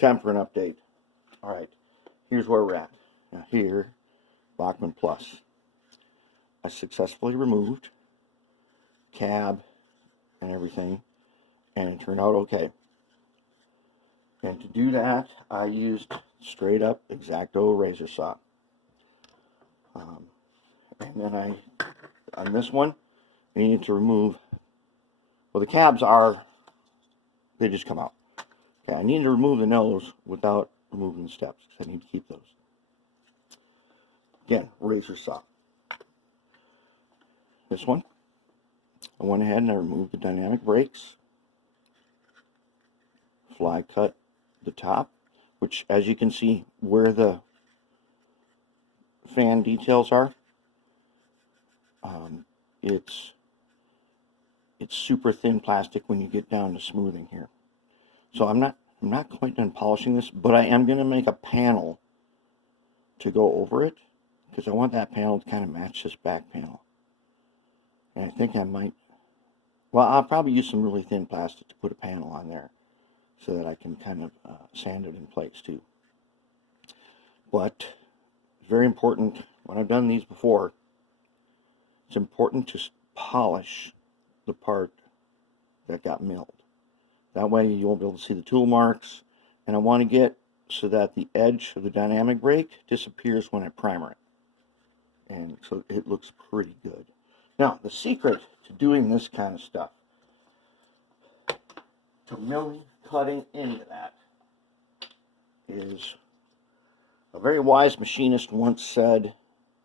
Time for an update. All right, here's where we're at. Now here, Bachmann Plus. I successfully removed cab and everything, and it turned out okay. And to do that, I used straight up xacto razor saw. And then on this one, I needed to remove, well, the cabs they just come out. Okay, I needed to remove the nose without removing the steps, because I need to keep those. Again, razor saw. This one, I went ahead and I removed the dynamic brakes, fly cut the top, which, as you can see, where the fan details are, it's super thin plastic when you get down to smoothing here. So I'm not quite done polishing this, but I am going to make a panel to go over it, because I want that panel to kind of match this back panel. And I think I might, well, I'll probably use some really thin plastic to put a panel on there so that I can kind of sand it in place too. But it's very important, when I've done these before, it's important to polish the part that got milled. That way you won't be able to see the tool marks, and I want to get so that the edge of the dynamic brake disappears when I primer it. And so it looks pretty good. Now, the secret to doing this kind of stuff, to milling, cutting into that, is a very wise machinist once said,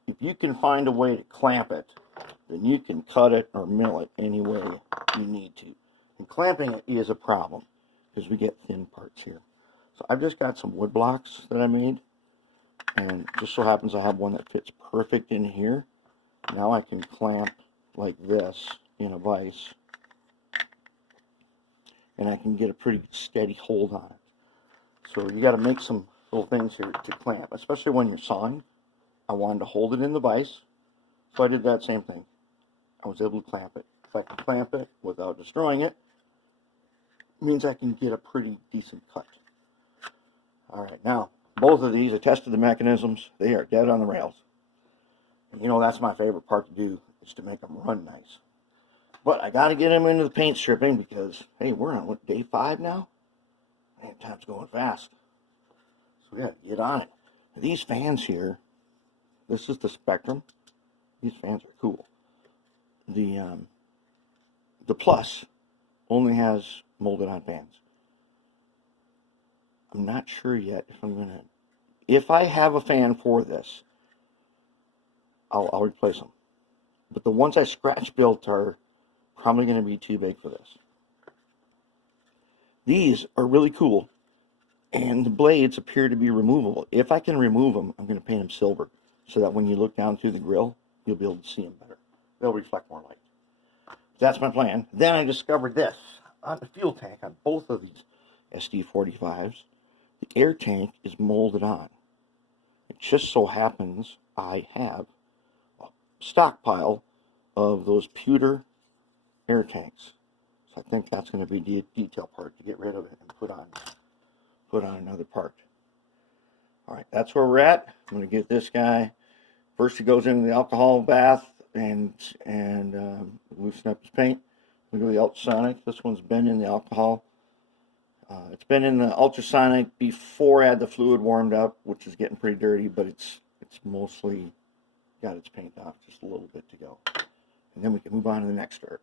if you can find a way to clamp it, then you can cut it or mill it any way you need to. And clamping it is a problem, because we get thin parts here. So I've just got some wood blocks that I made, and just so happens I have one that fits perfect in here. Now I can clamp like this in a vise, and I can get a pretty steady hold on it. So you got to make some little things here to clamp, especially when you're sawing. I wanted to hold it in the vise, so I did that same thing. I was able to clamp it. If I can clamp it without destroying it, it means I can get a pretty decent cut. Alright, now, both of these, I tested the mechanisms. They are dead on the rails. And you know, that's my favorite part to do, is to make them run nice. But I got to get them into the paint stripping, because, hey, we're on, what, day 5 now? Man, time's going fast. So we got to get on it. These fans here, this is the Spectrum. These fans are cool. The Plus only has molded on fans. I'm not sure yet if I'm gonna, if I have a fan for this, I'll replace them. But the ones I scratch built are probably going to be too big for this. These are really cool, and the blades appear to be removable. If I can remove them, I'm going to paint them silver, so that when you look down through the grill, you'll be able to see them better. They'll reflect more light. That's my plan. Then I discovered this. On the fuel tank on both of these SD45s, the air tank is molded on. It just so happens I have a stockpile of those pewter air tanks. So I think that's going to be the detail part, to get rid of it and put on another part. Alright, that's where we're at. I'm going to get this guy. First, he goes into the alcohol bath and loosen up his paint. We go to the ultrasonic. This one's been in the alcohol. It's been in the ultrasonic before I had the fluid warmed up, which is getting pretty dirty, but it's mostly got its paint off, just a little bit to go. And then we can move on to the next start.